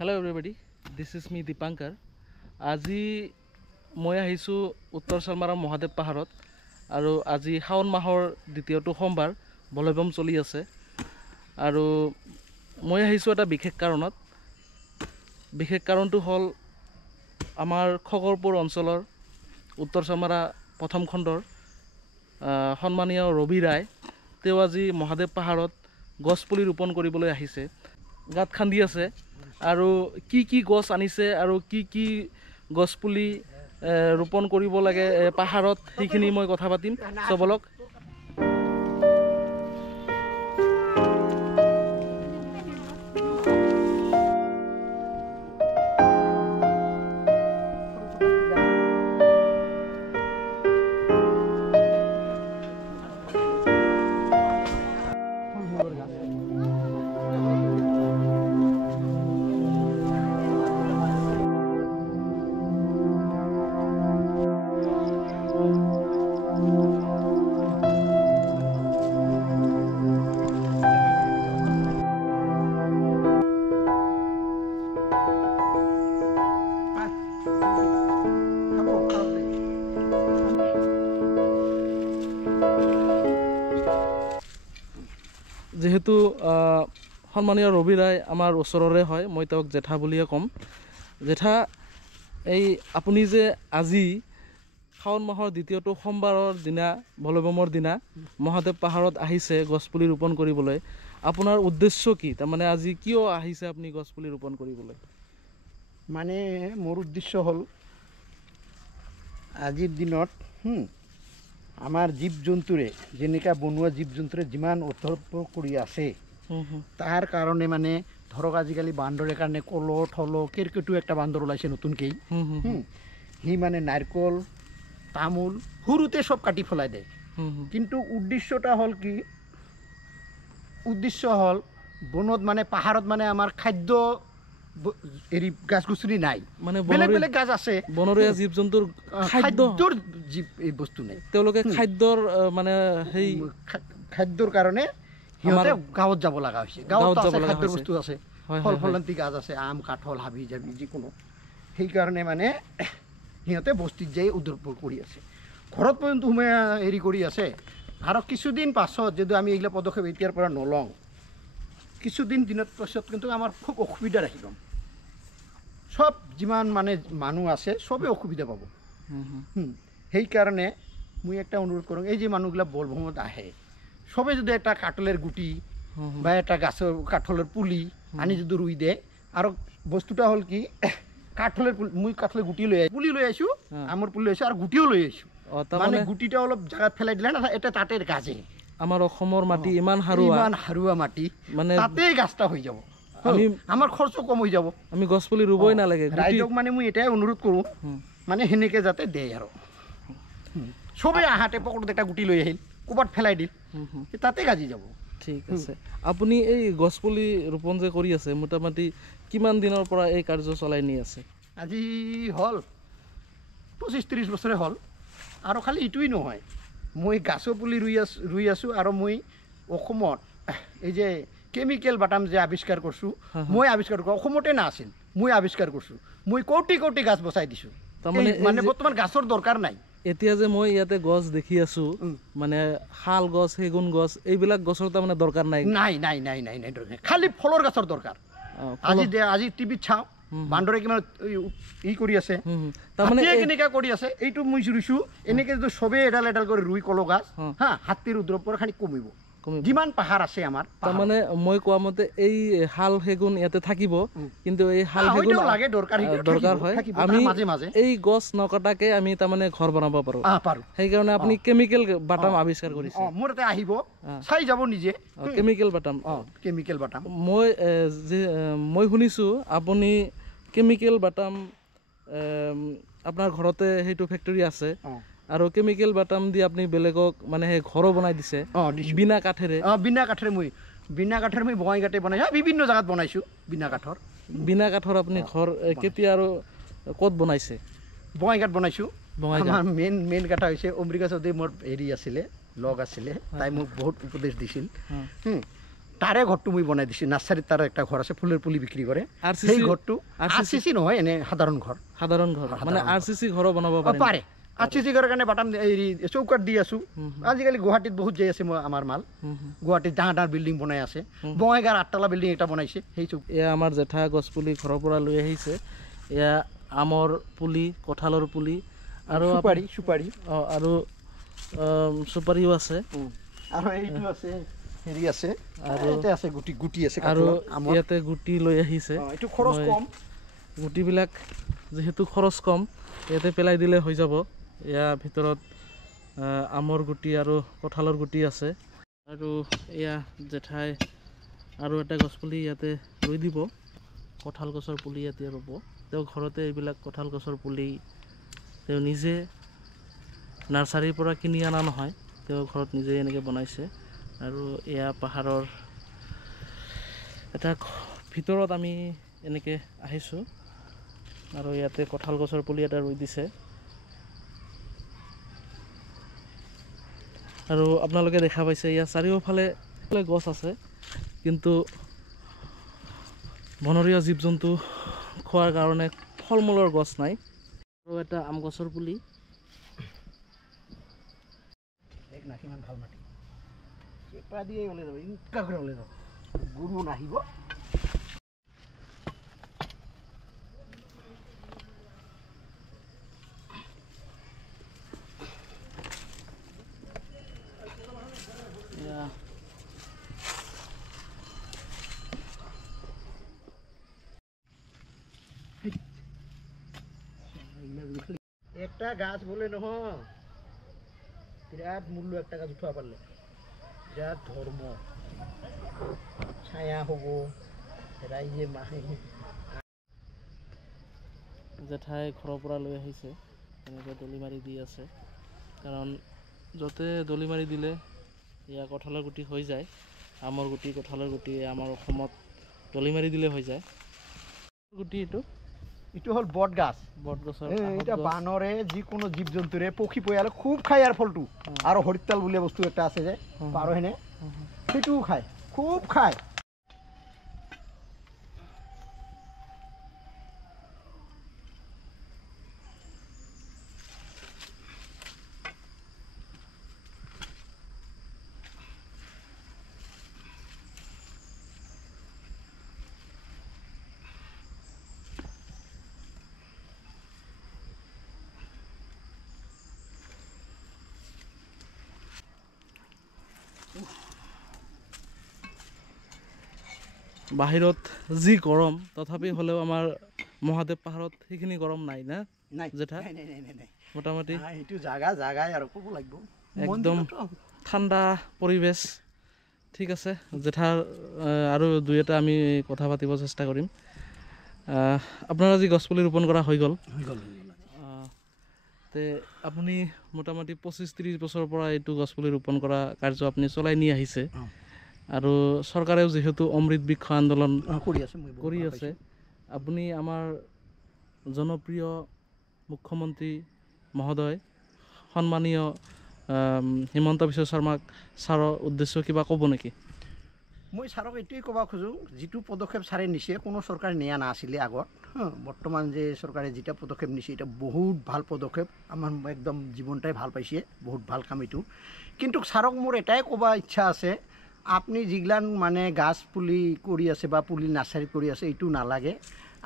Hello everybody, this is me Dipankar. আজি মই আহিছো উত্তৰ চালমাৰা মহাদেৱ পাহাৰত আৰু আজি শাওন মাহৰ দ্বিতীয়টো সোমবাৰ বলবম চলি আছে আৰু মই আহিছো এটা বিশেষ কাৰণত। বিশেষ কাৰণটো হ'ল আমাৰ খগৰপুৰ অঞ্চলৰ উত্তৰ চালমাৰা প্ৰথম খণ্ডৰ সন্মানীয় ৰবি ৰায় তেওঁ আজি মহাদেৱ পাহাৰত গছপুলি ৰোপণ কৰিবলৈ আহিছে, গাঁত খান্দি আছে আৰু কি গছ আনিছে আৰু কি গছপুলি ৰোপণ কৰিব লাগে পাহাৰত সেইখিনি মই কথা পাতিম। চবলক যেহেতু সন্মানীয় ৰবি ৰায় আমাৰ ওচৰৰে হয়, মই তেওঁক জেঠা বুলিয়ে ক'ম। জেঠা, এই আপুনি যে আজি শাওন মাহৰ দ্বিতীয়টো সোমবাৰৰ দিনা বলবমৰ দিনা মহাদেৱ পাহাৰত আহিছে গছপুলি ৰোপণ কৰিবলৈ, আপোনাৰ উদ্দেশ্য কি? তাৰমানে আজি কিয় আহিছে আপুনি গছপুলি ৰোপণ কৰিবলৈ? মানে মোৰ উদ্দেশ্য হ'ল আজিৰ দিনত আমাৰ জীৱ জন্তুৰে যেনেকৈ বনোৱা জীৱ জন্তুৰে যিমান উত্তপ্ত কৰি আছে তাৰ কাৰণে মানে ধৰক আজিকালি বান্দৰৰ কাৰণে কল থল কেৰকেটু একটা বান্দৰ ওলাইছে নতুনকৈ, সি মানে নাৰিকল তামোল সৰুতে চব কাটি পেলাই দিয়ে। কিন্তু উদ্দেশ্যটা হ'ল কি? উদ্দেশ্য হ'ল বনত মানে পাহাৰত মানে আমাৰ খাদ্য এৰি গাছ গছনি নাই, মানে বেলেগ বেলেগ গাছ আছে, বনৰীয়া জীৱ জন্তুৰ খাদ্যৰ জীৱ এই বস্তু নাই। তেওঁলোকে খাদ্যৰ মানে সেই খাদ্যৰ কাৰণে সিহঁতে গাঁৱত যাব লগা হৈছে। গাঁৱত খাদ্যৰ বস্তু আছে, ফল ফলান্তি গাছ আছে, আম কাঠল হাবি জাবি যিকোনো। সেইকাৰণে মানে সিহঁতে বস্তিত যাই উদ্ৰপৰ কৰি আছে, ঘৰত পৰ্যন্ত সোমাই হেৰি কৰি আছে। আৰু কিছুদিন পাছত যদি আমি এইগিলা পদক্ষেপ এতিয়াৰ পৰা নলওঁ, কিছুদিন দিনৰ পাছত কিন্তু আমাৰ খুব অসুবিধা ৰাখি ল'ম। সব যিমান মানে মানুহ আছে চবেই অসুবিধা পাব। সেইকাৰণে মই একটা অনুৰোধ কৰোঁ, এই যে মানুহগিলা বলভমত আহে সবে যদি এটা কাঠলেৰ গুটি বা একটা গাছেৰ কাঠলেৰ পুলি আনি যদি ৰুই দিয়ে, আৰু বস্তুটা হ'ল কি কাঠলেৰ মই কাঠলেৰ গুটি লৈ আহি পুলি লৈ আহিছোঁ, আমৰ পুলি লৈ আহিছোঁ আৰু গুটিও লৈ আহিছোঁ। মানে গুটিটা অলপ জাগাত ফেলাই দিলে না এটা তাতে গাজে। আমাৰ অসমৰ মাটি ইমান হাৰুৱা মাটি, মানে তাতেই গাছটা হৈ যাব, আমাৰ খৰচ কম হৈ যাব, আমি গছপুলি ৰুবই নালাগে। ৰাইজক মানে মই এটাই অনুৰোধ কৰোঁ, মানে সেনেকৈ যাতে দিয়ে আৰু চবেই আহাতে পকেটত এটা গুটি লৈ আহিল ক'ৰবাত ফেলাই দিল, তাতে গাজি যাব। ঠিক আছে, আপুনি এই গছপুলি ৰোপণ যে কৰি আছে মোটামুটি কিমান দিনৰ পৰা এই কাৰ্য চলাই নি আছে? আজি হ'ল 25-30 বছৰে হ'ল। আৰু খালি এইটোৱেই নহয়, মই গাছৰ পুলি ৰুই আছোঁ আৰু মই অসমত এই যে কেমিকেল বাটাম যে আৱিষ্কাৰ কৰিছোঁ, মই আৱিষ্কাৰ কৰোঁ, অসমতে নাছিল, মই আৱিষ্কাৰ কৰিছোঁ। মই কোটি গাছ বচাই দিছোঁ, মানে বৰ্তমান গাছৰ দৰকাৰ নাই। এতিয়া যে মই ইয়াতে গছ দেখি আছো, মানে শাল গছ, সেগুন গছ, এইবিলাক গছৰ তাৰমানে দৰকাৰ নাই? নাই দৰকাৰ, খালি ফলৰ গছৰ দৰকাৰ। আজি টিভিত চাওঁ বান্দৰে কিমান ই কৰি আছে, তাৰমানে কেনেকৈ কৰি আছে। এইটো মই ৰুইছোঁ, এনেকৈ যদি চবেই এডাল এডাল কৰি ৰুই কল গাছ হাতীৰ উদ্ৰপৰ খালি কমিব, যিমান পাহাৰ আছে আমাৰ। তাৰমানে মই কোৱা মতে এই শাল সেগুন ইয়াতে থাকিব, কিন্তু এই শাল সেগুন দৰকাৰ হয়, আমি এই গছ নকটাকে আমি তাৰমানে ঘৰ বনাব পাৰোঁ। সেইকাৰণে আপুনি কেমিকেল বাটাম আৱিষ্কাৰ কৰিছে। মোৰ তাতে আহিব, চাই যাব নিজে, কেমিকেল বাটাম। মই শুনিছোঁ আপুনি কেমিকেল বাটাম আপোনাৰ ঘৰতে সেইটো ফেক্টৰী আছে, আৰু কেমিকেল বাটাম দি আপুনি বেলেগক মানে সেই ঘৰো বনাই দিছে বিনা কাঠেৰে? মই বিনা কাঠেৰে মই বঙাইগাঁতে বনাইছোঁ, বিভিন্ন জেগাত বনাইছোঁ বিনা কাঠৰ আপুনি ঘৰ কেতিয়া আৰু ক'ত বনাইছে? বঙাইগাঁত বনাইছোঁ। আমাৰ মেইন কথা হৈছে অম্বিকা চৌধুৰী মোৰ হেৰি আছিলে, লগ আছিলে, তাই মোক বহুত উপদেশ দিছিল। তাৰে ঘৰটো মই বনাই দিছোঁ। নাৰ্চাৰীত তাৰ এটা ঘৰ আছে, ফুলৰ পুলি বিক্ৰী কৰে। RCC সেই ঘৰটো RCC নহয়, এনে সাধাৰণ ঘৰ। মানে RCC ঘৰো বনাব পাৰে। RCC ঘৰৰ কাৰণে বাটাম চৌকাত দি আছোঁ। আজিকালি গুৱাহাটীত বহুত যাই আছে আমাৰ মাল। গুৱাহাটীত ডাঙৰ ডাঙৰ বিল্ডিং বনাই আছে। বঙাইগাঁৱৰ 8তলা বিল্ডিং এটা বনাইছে সেই চৌক। এয়া আমাৰ জেঠা গছপুলি ঘৰৰ পৰা লৈ আহিছে। এয়া আমৰ পুলি, কঁঠালৰ পুলি আৰু চুপাৰি আৰু চুপাৰিও আছে। আৰু এইটো আছে, হেৰি আছে, আৰু ইয়াতে আছে গুটি আছে, আৰু ইয়াতে গুটি লৈ আহিছে। এইটো খৰচ কম, গুটিবিলাক যিহেতু খৰচ কম, ইয়াতে পেলাই দিলে হৈ যাব। ইয়াৰ ভিতৰত আমৰ গুটি আৰু কঁঠালৰ গুটি আছে। আৰু এয়া জেঠাই আৰু এটা গছপুলি ইয়াতে ৰুই দিব। কঁঠাল গছৰ পুলি ইয়াতে ৰুব। তেওঁ ঘৰতে এইবিলাক কঁঠাল গছৰ পুলি তেওঁ নিজে নাৰ্চাৰীৰ পৰা কিনি অনা নহয়, তেওঁ ঘৰত নিজে এনেকৈ বনাইছে। আৰু এয়া পাহাৰৰ এটা ভিতৰত আমি এনেকৈ আহিছোঁ আৰু ইয়াতে কঁঠাল গছৰ পুলি এটা ৰুই দিছে। আৰু আপোনালোকে দেখা পাইছে ইয়াৰ চাৰিওফালে গছ আছে, কিন্তু বনৰীয়া জীৱ জন্তু খোৱাৰ কাৰণে ফল মূলৰ গছ নাই। আৰু এটা আম গছৰ পুলি। কিমান ভাল মাটি, চেপা দিয়ে ওলাই যাব, ইনকা কৰি ওলাই যাব, গৰু নাহিব। একটা গাছ বলে নহয়, বিরাট মূল্য একটা গাছ উঠা পারলে, বিরাট ধর্ম, ছায়া হব, রাইজে মাহে। জেঠাই ঘৰৰ পৰা লৈ আহিছে, তেনেকৈ দলি মাৰি দি আছে। কাৰণ য'তে দলি মাৰি দিলে এয়া কঁঠালৰ গুটি হৈ যায়। আমৰ গুটি, কঁঠালৰ গুটি আমাৰ অসমত দলি মাৰি দিলে হৈ যায়। গুটি এইটো হ'ল বট গাছ। বট গছৰ এটা বানৰে যিকোনো জীৱ জন্তুৰে পক্ষী পৰিয়ালে খুব খায় ইয়াৰ ফলটো। আৰু হৰিতাল বুলিয়া বস্তু এটা আছে যে পাৰ হেনে, সেইটোও খায়, খুব খায়। বাহিৰত যি গৰম, তথাপি হ'লেও আমাৰ মহাদেৱ পাহাৰত সেইখিনি গৰম নাই না জেঠা? মোটামুটি এইটো জাগাই আৰু ক'ব লাগিব, একদম ঠাণ্ডা পৰিৱেশ। ঠিক আছে জেঠা, আৰু দুই এটা আমি কথা পাতিব চেষ্টা কৰিম। আপোনাৰ আজি গছপুলি ৰোপণ কৰা হৈ গ'ল। তে আপুনি মোটামুটি 25-30 বছৰৰ পৰা এইটো গছপুলি ৰোপণ কৰা কাৰ্য আপুনি চলাই নি আহিছে। আৰু চৰকাৰেও যিহেতু অমৃত বৃক্ষ আন্দোলন কৰি আছে, আপুনি আমাৰ জনপ্ৰিয় মুখ্যমন্ত্ৰী মহোদয় সন্মানীয় হিমন্ত বিশ্ব শৰ্মাক ছাৰৰ উদ্দেশ্য কিবা ক'ব নেকি? মই ছাৰক এইটোৱে ক'ব খোজোঁ, যিটো পদক্ষেপ ছাৰে নিছে কোনো চৰকাৰে নিয়া নাছিলে আগত। বৰ্তমান যে চৰকাৰে যিটা পদক্ষেপ নিছে এটা বহুত ভাল পদক্ষেপ, আমাৰ একদম জীৱনটাই ভাল পাইছে, বহুত ভাল কাম এইটো। কিন্তু ছাৰক মোৰ এটাই ক'ব ইচ্ছা আছে, আপুনি যিগিলান মানে গাছ পুলি কৰি আছে বা পুলি নাৰ্চাৰী কৰি আছে, এইটো নালাগে।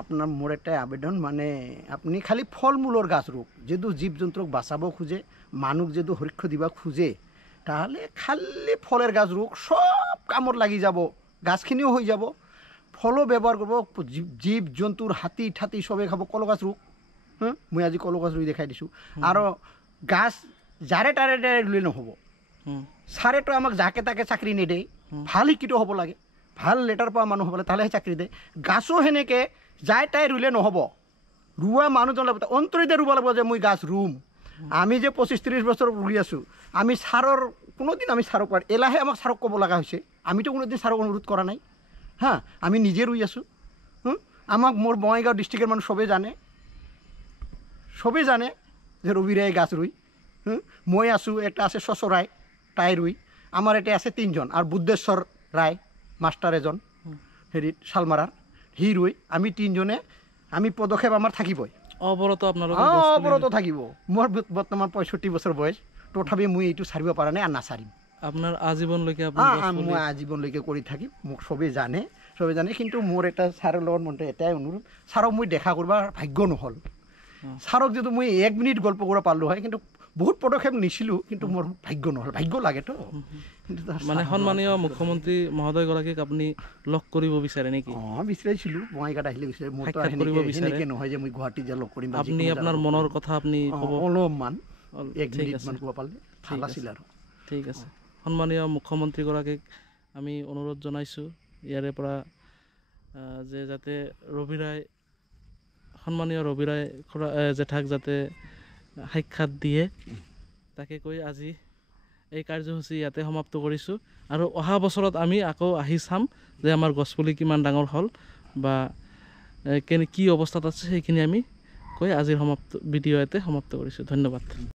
আপোনাৰ মোৰ এটাই আবেদন, মানে আপুনি খালি ফল মূলৰ গাছ ৰুওক। যিটো জীৱ জন্তুক বাচাব খোজে, মানুহক যিটো সুৰক্ষা দিব খোজে, তাহলে খালি ফলেৰ গাছ ৰুক, সব কামত লাগি যাব, গাছখিনিও হৈ যাব, ফলো ব্যৱহাৰ কৰিব, জীৱ জন্তুৰ হাতী ঠাতি চবেই খাব। কল গাছ ৰুক, মই আজি কল গাছ ৰুই দেখাই দিছোঁ। আৰু গাছ যাৰে তাৰে ৰুলে নহ'ব। ছাৰেতো আমাক যাকে তাকে চাকৰি নিদিয়ে, ভাল শিক্ষিত হ'ব লাগে, ভাল লেটাৰ পোৱা মানুহ হ'ব লাগে, তাহলেহে চাকৰি দিয়ে। গাছো সেনেকৈ যাই তাই ৰুলে নহ'ব, ৰুৱা মানুহজন লাগিব, অন্তৰেতে ৰুব লাগিব যে মই গাছ ৰুম। আমি যে 25-30 বছৰ ৰুই আছোঁ, আমি ছাৰৰ কোনোদিন আমি ছাৰক এলাহে আমাক ছাৰক ক'ব লগা হৈছে। আমিতো কোনোদিন ছাৰক অনুৰোধ কৰা নাই, আমি নিজে ৰুই আছোঁ। আমাক মোৰ বঙাইগাঁও ডিষ্ট্ৰিক্টৰ মানুহ চবেই জানে যে ৰবিৰাই গাছ ৰুই। মই আছোঁ, এটা আছে চচৰাই, তাই ৰুই। আমাৰ এতিয়া আছে 3জন, আৰু বুদ্ধেশ্বৰ ৰায় মাষ্টাৰ এজন হেৰিত শালমাৰাৰ সি ৰৈ আমি তিনিজনে আমি পদক্ষেপ আমাৰ থাকিবই অৱৰত আপোনালোকে অৱৰত থাকিব মোৰ বৰ্তমান 65 বছৰ বয়স তথাপি মই এইটো চাৰিব পৰা নাই আৰু নাচাৰিম আপোনাৰ আজীৱনলৈকে মই আজীৱনলৈকে কৰি থাকিম মোক চবেই জানে কিন্তু মোৰ এটা ছাৰৰ লগত মনটো এটাই অনুৰোধ ছাৰক মই দেখা কৰিব ভাগ্য নহ'ল ছাৰক যদি মই 1 মিনিট গল্প কৰিব পাৰিলোঁ হয় কিন্তু বহুত পদক্ষেপ নিছিলোঁ কিন্তু মোৰ ভাগ্য নহ'ল ভাগ্য লাগেতো মানে সন্মানীয় মুখ্যমন্ত্ৰী মহোদয়গৰাকীক আপুনি লগ কৰিব বিচাৰে নেকি বিচাৰিছিলোঁ বঙাইগাঁৱত আহিলে বিচাৰে মোৰ সেনেকৈ নহয় যে মই গুৱাহাটীত যে লগ কৰিম আপুনি আপোনাৰ মনৰ কথা আপুনি অলপমান 1 মিনিটমান ক'ব পাৰিলে ভাল আছিল আৰু ঠিক আছে সন্মানীয় মুখ্যমন্ত্ৰীগৰাকীক আমি অনুৰোধ জনাইছোঁ ইয়াৰে পৰা যে যাতে সন্মানীয় ৰবি ৰায় জেঠাক যাতে সাক্ষাৎ দিয়ে তাকে কৈ আজি এই কাৰ্যসূচী ইয়াতে সমাপ্ত কৰিছোঁ আৰু অহা বছৰত আমি আকৌ আহি চাম যে আমাৰ গছপুলি কিমান ডাঙৰ হ'ল বা কি অৱস্থাত আছে সেইখিনি আমি কৈ আজিৰ ভিডিঅ' ইয়াতে সমাপ্ত কৰিছোঁ ধন্যবাদ